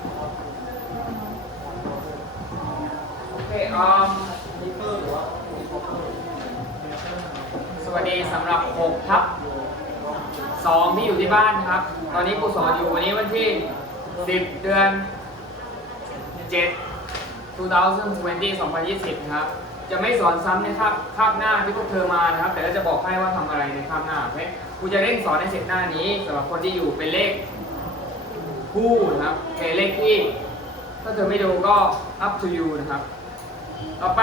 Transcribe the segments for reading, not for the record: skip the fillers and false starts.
โอเคสวัสดีสำหรับ6/2ที่อยู่ที่บ้านครับ ตอนนี้ครูสอนอยู่วันนี้วันที่ 10 เดือน 7 2020 นะครับ จะไม่สอนซ้ำในคาบหน้าที่พวกเธอมานะครับ แต่ก็จะบอกให้ว่าทำอะไรในคาบหน้าโอเคครูจะเร่งสอนในเซตหน้านี้สำหรับคนที่อยู่เป็นเลขคู่นะครับเป็นเลขที่ถ้าเธอไม่ดูก็ up to you นะครับต่อไป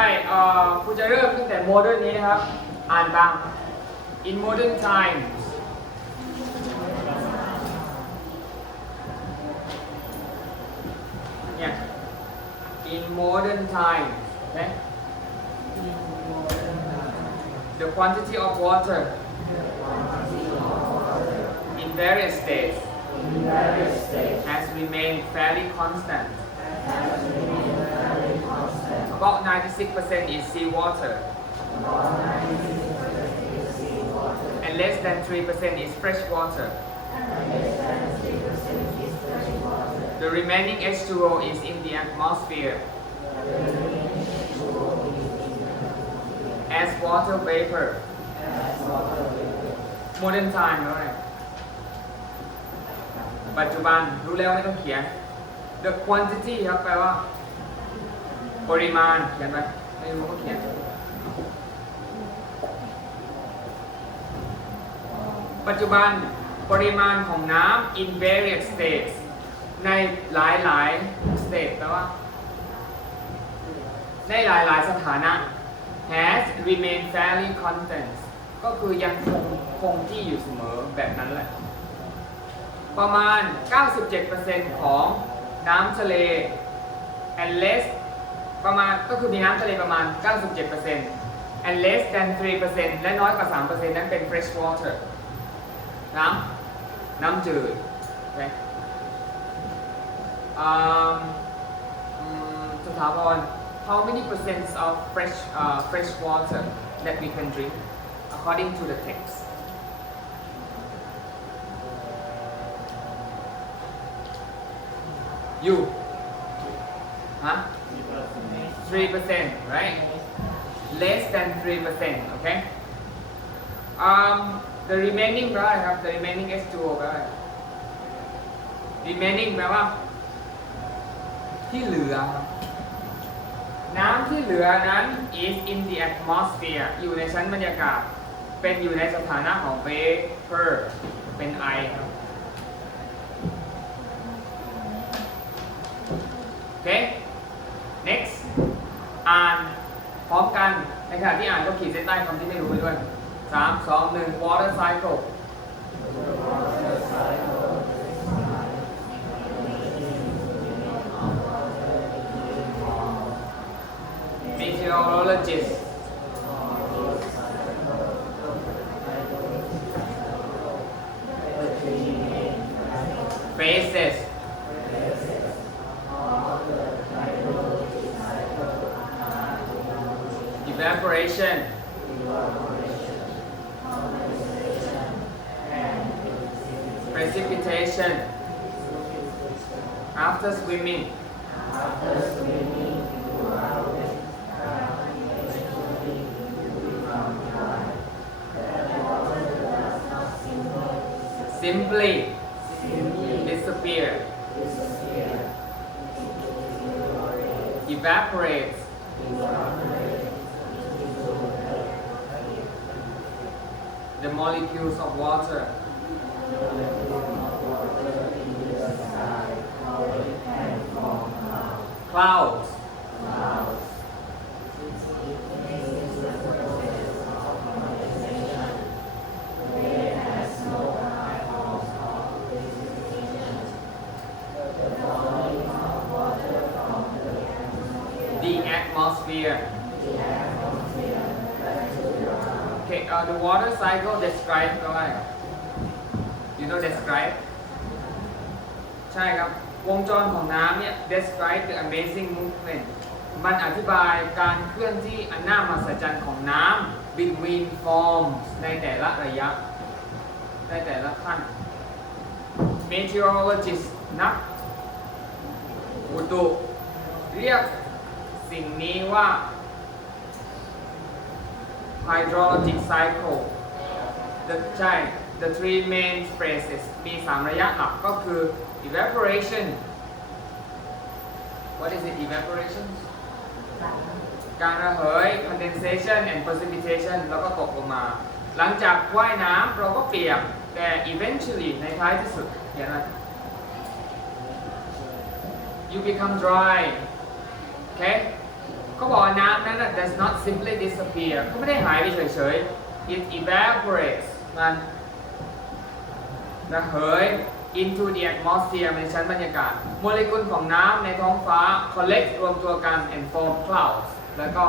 ครูจะเริ่มตั้งแต่โมเดิร์นนี้นะครับอ่านตาม in modern times เนี่ย in modern times okay? the quantity of water in various states has remained fairly constant. About 96% is seawater, and less than 3% is fresh water. The remaining H2O is in the atmosphere as water vapor. Modern time แล้วไงปัจจุบันรู้แล้วไม่ต้องเขียน the quantity ครับแปลว่าปริมาณเขียนไหมไม่รู้ก็เขียนปัจจุบันปริมาณของน้ำ in various states ในหลาย state แปลว่าในหลายสถานะ has remained fairly constant ก็คือยังคงที่อยู่เสมอแบบนั้นแหละประมาณ 97% ของน้ำทะเล and less ประมาณก็คือมีน้ำทะเลประมาณ 97% and less than 3% และน้อยกว่า 3% นั้นเป็น fresh water น้ำจืด okay? สถาพร how many percent of fresh water that we can drink according to the text you 3%, right? Less than 3%, okay? The remaining แปลว่าอะไรครับ the remaining H2O แปลว่าอะไร remaining แปลว่าที่เหลือน้ำที่เหลือนั้น is in the atmosphere อยู่ในชั้นบรรยากาศเป็นอยู่ในสถานะของ vapor เป็นไอครับ โอเค next อ่านพร้อมกันในขณะที่อ่านก็ขีดเส้นใต้คำที่ไม่รู้ไปด้วย3 2 1 water cycle meteorologist phases evaporation precipitation after swimming simply disappear evaporates the molecules of water clouds the atmosphere okay the water cycle describe ก็ว่า you know describe ใช่ครับวงจรของน้ำเนี่ย describe the amazing movement มันอธิบายการเคลื่อนที่อันน่ามหัศจรรย์ของน้ำ between forms ในแต่ละระยะในแต่ละขั้น meteorologist นัก ตุเรียกสิ่งนี้ว่า hydrologic cycle ใช่ the three main phases มี 3 ระยะหลักก็คือ evaporation what is it evaporation การระเหย condensation and precipitation แล้วก็ตกลงมาหลังจากว่ายน้ำเราก็เปียกแต่ eventually ในท้ายที่สุดเห็นไหม you become dry โอเคเขาบอกว่าน้ำนั้น does not simply disappear ก็ไม่ได้หายไปเฉยๆ it evaporates มันระเหย into the atmosphere ในชั้นบรรยากาศโมเลกุลของน้ำในท้องฟ้า collect รวมตัวกัน and form clouds แล้วก็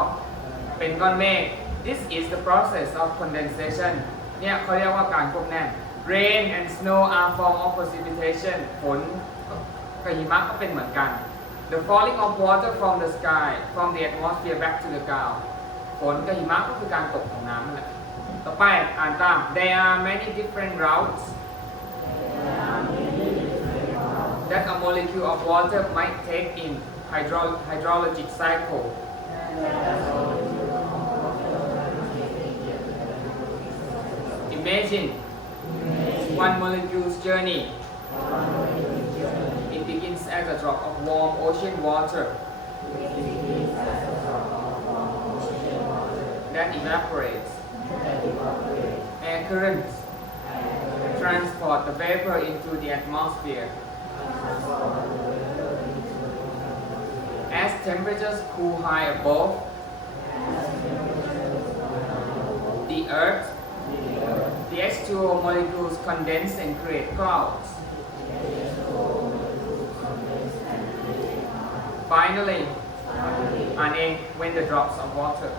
เป็นก้อนเมฆ this is the process of condensation เนี่ยเขาเรียกว่าการควบแน่น rain and snow are form of precipitation ฝนกับหิมะก็เป็นเหมือนกัน the falling of water from the sky from the atmosphere back to the ground ฝนกับหิมะก็คือการตกของน้ำนั่นแหละต่อไปอ่านตาม there are many different routes that a molecule of water might take in hydrologic cycle imagine one molecule's journey it begins as a drop of warm ocean water that evaporates air currents transport the vapor into the atmosphere as temperatures cool high above the earth the H2O molecules condense and create clouds finally and when the drops of water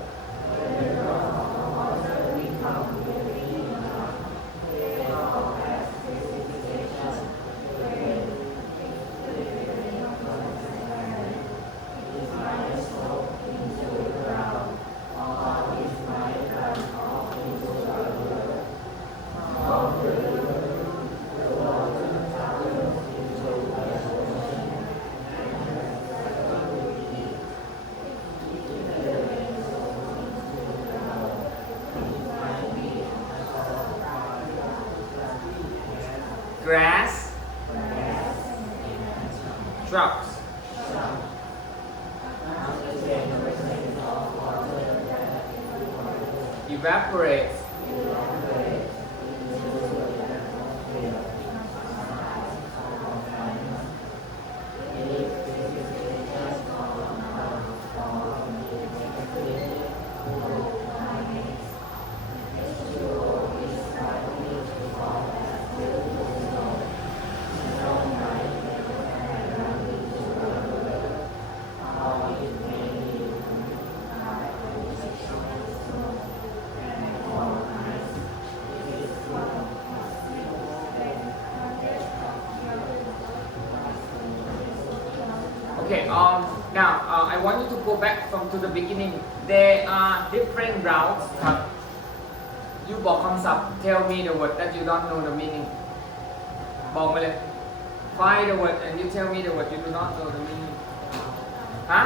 grass shrubs evaporates Okay, now I want you to go back from to the beginning. There are different routes. You บอกคำศัพท์ Tell me the word that you don't know the meaning. บอกมาเลย Find the word and you tell me the word you do not know the meaning. ฮะ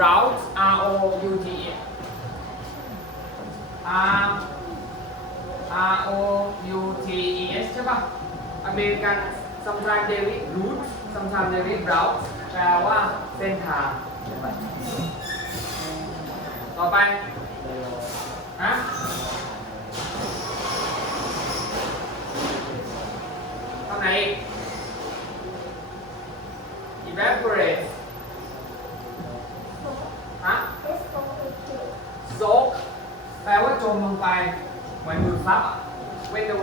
Routes R O U T E R O U T E S ใช่ป่ะ American sometimes they read routes sometimes they read routes แปลว่าเส้นทางต่อไปฮะข้างใน evaporate ฮะ soak แปลว่าจมลงไปเหมือนดูดซับอ่ะ when the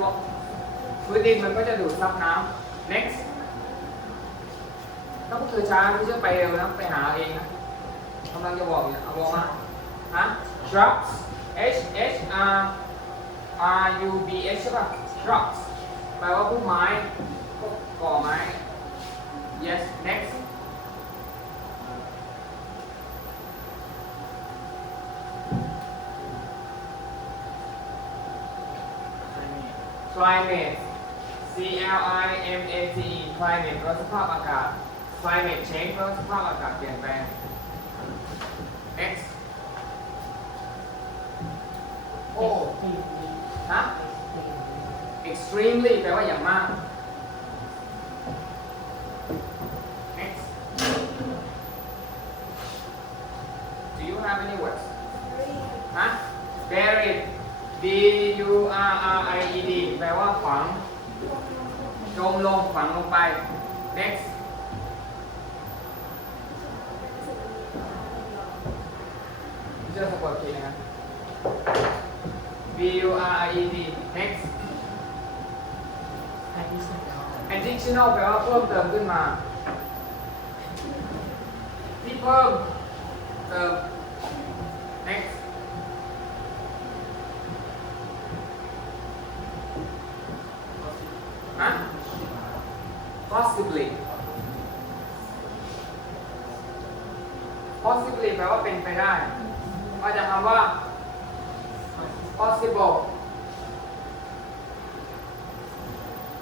พื้นดินมันก็จะดูดซับน้ำ next ถ้าพวกเธอช้าไม่เชื่อไปเร็วนะไปหาเองนะกำลังจะบอกอยู่เอาบอกมาฮะ shrubs H H R R U B S ใช่ป่ะ shrubs แปลว่าพวกไม้พวกก่อไม้ yes next climate C L I M A T E climate ก็สภาพอากาศ climate change เพราะสภาพอากาศเปลี่ยนแปลง next โอ้ฮะ extremely แปลว่าอย่างมาก next do you have any words ฮะ buried b u r r i e d แปลว่าฝังจมลงฝังลงไป next จะสะกดทีนะครับ b u r i e d next additional แปลว่าเพิ่มเติมขึ้นมา ที่เพิ่มเติม next ฮะ possibly possibly แปลว่าเป็นไปได้มาจากคำว่า possible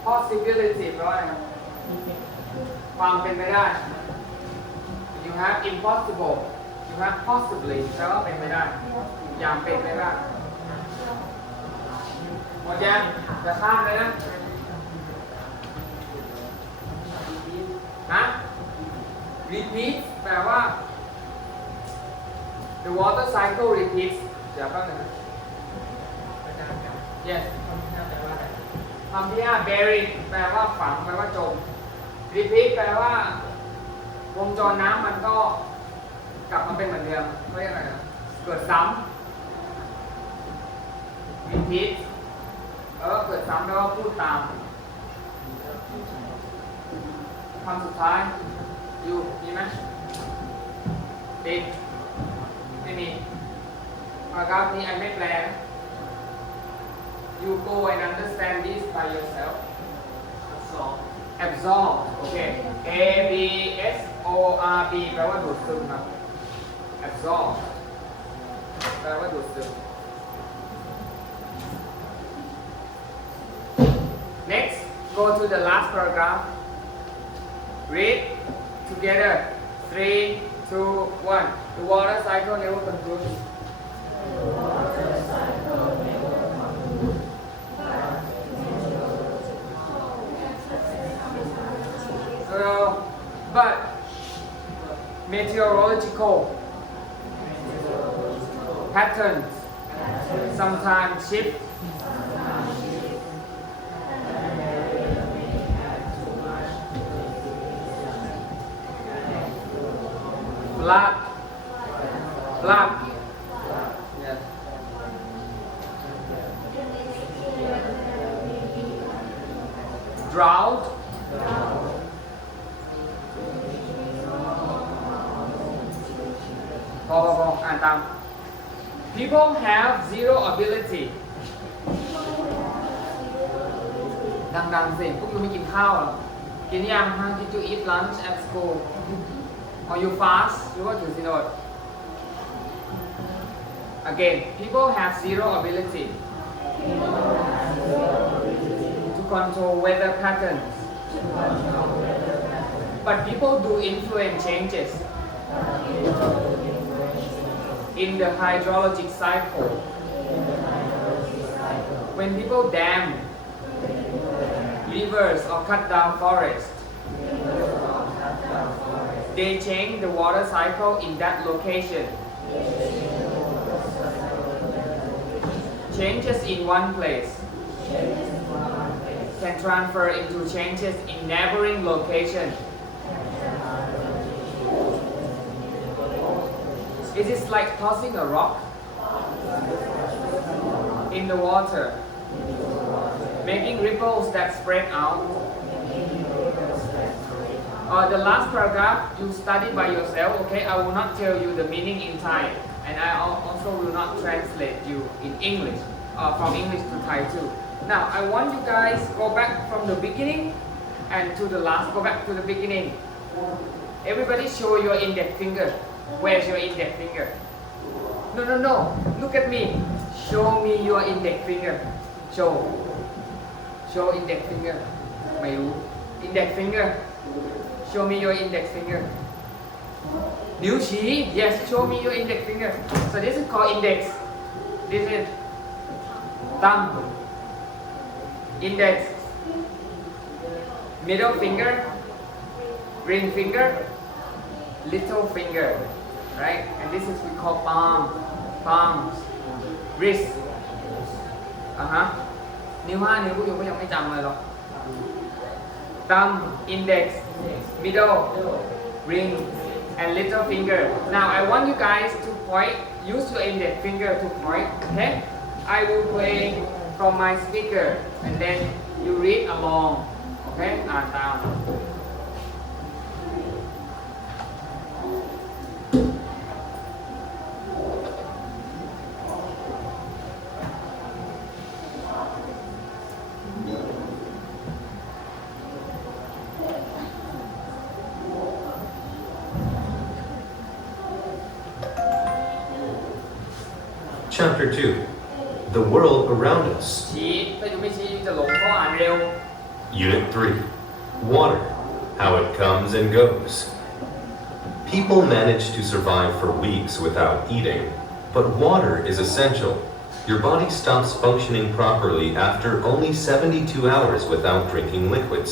possibility แปลว่าอะไรครับความเป็นไปได้ you have impossible you have possibly แปลว่าเป็นไปได้อย่างเป็นไปได้หมดยังจะข้ามเลยนะฮะ repeat แปลว่า the water cycle repeats เดี๋ยวแป๊บนึงนะ yes คำที่5 buried แปลว่าฝังแปลว่าจม repeat แปลว่าวงจรน้ำมันก็กลับมาเป็นเหมือนเดิมเขาเรียกอะไรนะเกิดซ้ำ repeat เกิดซ้ำแปลว่าพูดตามคำสุดท้ายอยู่มีไหมติดไม่มีพารากราฟนี้อันไม่แปลนะ you go and understand this by yourself absorb โอเค a b s o r b แปลว่าดูดซึมครับ absorb แปลว่าดูดซึม next go to the last paragraph read together 3 2 1 the water cycle never concludes but meteorological patterns sometimes shift flood yes droughtพออ่านตาม people have zero ability ดังๆสิพวกยูไม่กินข้าวหรอกินยังฮะ did you eat lunch at school or you fast หรือว่าถือศีลอด again people have zero ability to control weather patterns but people do influence changes in the hydrologic cycle when people dam rivers or cut down forests they change the water cycle in that location changes in one place can transfer into changes in neighboring location it is like tossing a rock in the water making ripples that spread out the last paragraph you study by yourself okay I will not tell you the meaning in Thai and I also will not translate you in English from English to Thai too now I want you guys go back from the beginning and to the last go back to the beginning everybody show your index finger where's your index finger no look at me show me your index finger show index finger ไม่รู้ index finger show me your index finger นิ้วชี้ yes show me your index finger so this is called index this is thumb index middle finger ring finger little finger right and this is we call palm wrist นิ้ว5 นิ้วผู้หญิงก็ยังไม่จำเลยหรอก thumb index middle ring and little finger now I want you guys to point use your index finger to point okay I will play from my speaker and then you read along okay อ่านตาม Chapter 2 The World Around Us ชี้ถ้าอยู่ไม่ชี้จะหลงเพราะอ่านเร็ว Unit 3 Water How it Comes and Goes People manage to survive for weeks without eating, but water is essential. Your body stops functioning properly after only 72 hours without drinking liquids.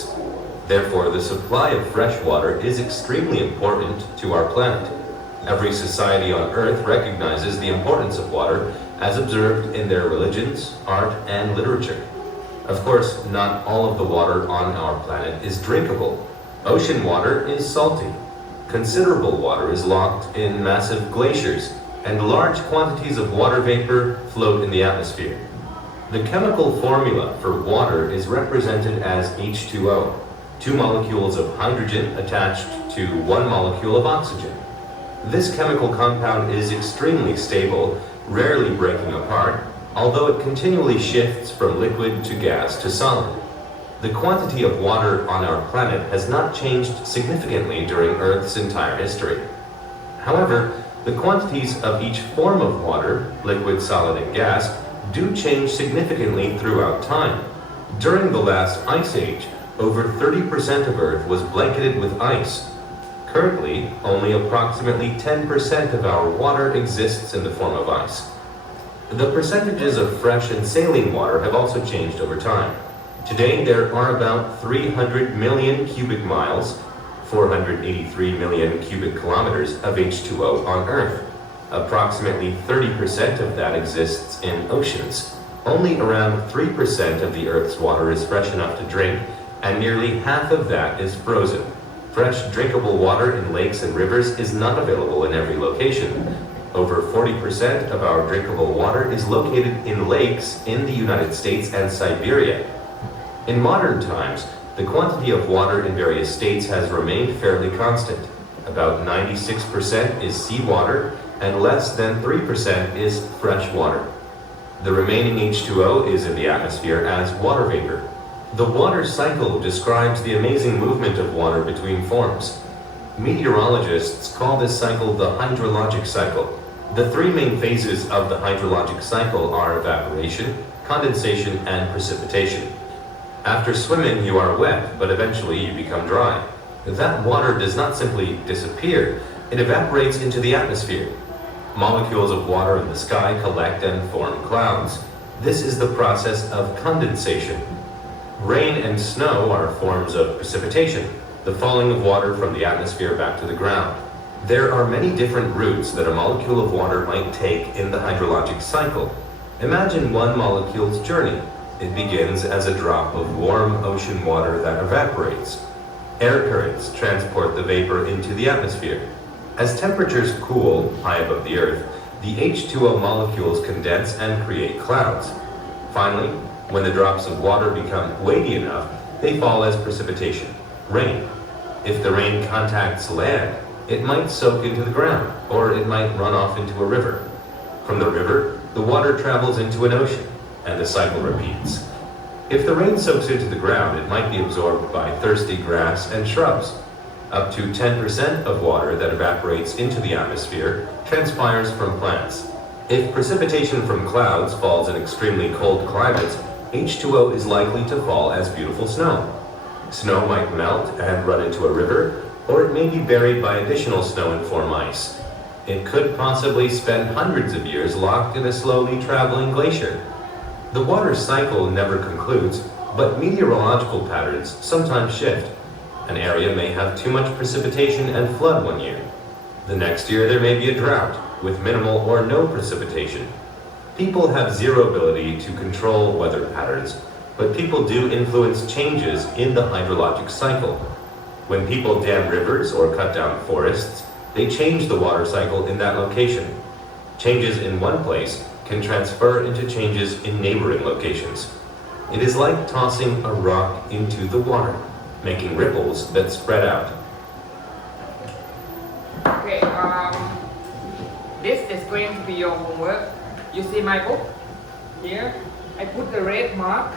Therefore, the supply of fresh water is extremely important to our planet. Every society on Earth recognizes the importance of water as observed in their religions, art, and literature. Of course, not all of the water on our planet is drinkable. Ocean water is salty. Considerable water is locked in massive glaciers, and large quantities of water vapor float in the atmosphere. The chemical formula for water is represented as H2O, 2 molecules of hydrogen attached to 1 molecule of oxygen. This chemical compound is extremely stable, rarely breaking apart, although it continually shifts from liquid to gas to solid. The quantity of water on our planet has not changed significantly during Earth's entire history. However, the quantities of each form of water, liquid, solid, and gas, do change significantly throughout time. During the last ice age, over 30% of Earth was blanketed with ice. Currently, only approximately 10% of our water exists in the form of ice. The percentages of fresh and saline water have also changed over time. Today, there are about 300 million cubic miles, 483 million cubic kilometers of H2O on Earth. Approximately 30% of that exists in oceans. Only around 3% of the Earth's water is fresh enough to drink, and nearly half of that is frozen. Fresh drinkable water in lakes and rivers is not available in every location. Over 40% of our drinkable water is located in lakes in the United States and Siberia. In modern times, the quantity of water in various states has remained fairly constant. About 96% is seawater and less than 3% is fresh water. The remaining H2O is in the atmosphere as water vapor. The water cycle describes the amazing movement of water between forms. Meteorologists call this cycle the hydrologic cycle. The 3 main phases of the hydrologic cycle are evaporation, condensation, and precipitation. After swimming, you are wet, but eventually you become dry. That water does not simply disappear, it evaporates into the atmosphere. Molecules of water in the sky collect and form clouds. This is the process of condensation. Rain and snow are forms of precipitation, the falling of water from the atmosphere back to the ground. There are many different routes that a molecule of water might take in the hydrologic cycle. Imagine one molecule's journey. It begins as a drop of warm ocean water that evaporates. Air currents transport the vapor into the atmosphere. As temperatures cool high above the Earth, the H2O molecules condense and create clouds. Finally, when the drops of water become weighty enough, they fall as precipitation, rain. If the rain contacts land, it might soak into the ground, or it might run off into a river. From the river, the water travels into an ocean, and the cycle repeats. If the rain soaks into the ground, it might be absorbed by thirsty grass and shrubs. Up to 10% of water that evaporates into the atmosphere transpires from plants. If precipitation from clouds falls in extremely cold climates, H2O is likely to fall as beautiful snow. Snow might melt and run into a river, or it may be buried by additional snow and form ice. It could possibly spend hundreds of years locked in a slowly traveling glacier. The water cycle never concludes, but meteorological patterns sometimes shift. An area may have too much precipitation and flood one year. The next year there may be a drought with minimal or no precipitation. People have zero ability to control weather patterns, but people do influence changes in the hydrologic cycle. When people dam rivers or cut down forests, they change the water cycle in that location. Changes in one place can transfer into changes in neighboring locations. It is like tossing a rock into the water, making ripples that spread out. Okay, this is going to be your homework. You see my book? Here, I put the red mark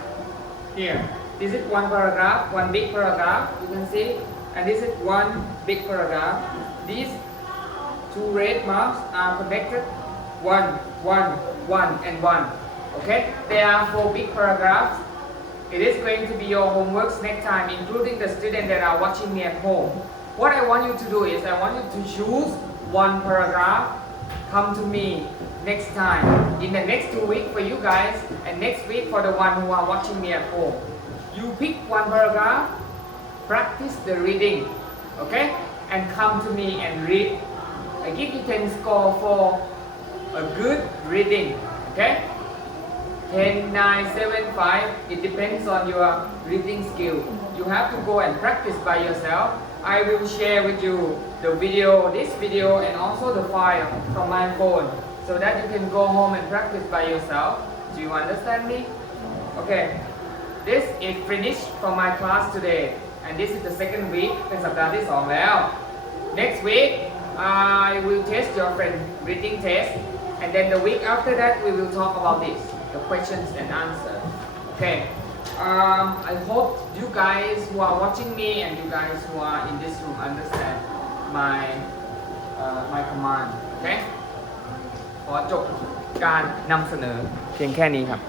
here. This is one paragraph, one big paragraph, you can see. And this is one big paragraph. These two red marks are connected. One, and one. Okay? There are 4 big paragraphs. It is going to be your homeworks next time, including the students that are watching me at home. What I want you to do is, I want you to choose one paragraph, come to me next time, in the next 2 weeks for you guys, and next week for the one who are watching me at home. You pick one paragraph, practice the reading, okay? And come to me and read. I give you 10 score for a good reading, okay? 10, 9, 7, 5, it depends on your reading skill. You have to go and practice by yourself. I will share with you the video, this video, and also the file from my phone, so that you can go home and practice by yourself. Do you understand me? Okay, this is finished from my class today, and this is the second week เป็นสัปดาห์ที่ 2 แล้ว Next week I will test your friend reading test, and then the week after that we will talk about this, the questions and answers. Okay, I hope you guys who are watching me and you guys who are in this room understand my my command. Okay, ขอจบการนำเสนอเพียงแค่นี้ครับ